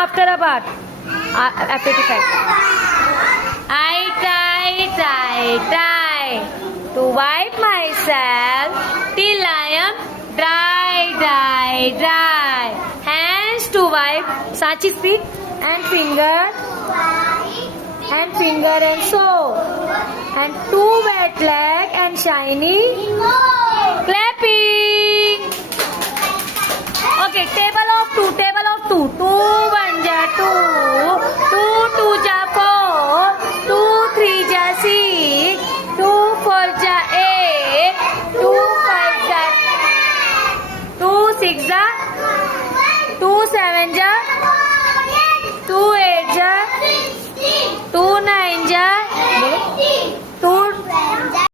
after a bath. After fact. I try to wipe myself till I am dry. Hands to wipe. Sachi speak. And finger and soap. And two wet leg and shiny clapping. Okay, table of two. 2 1 ja 2, 2 2 ja 4, 2 3 ja 6, 2 4 ja 8, 2 5 ja 2 6 ja 2 7 ja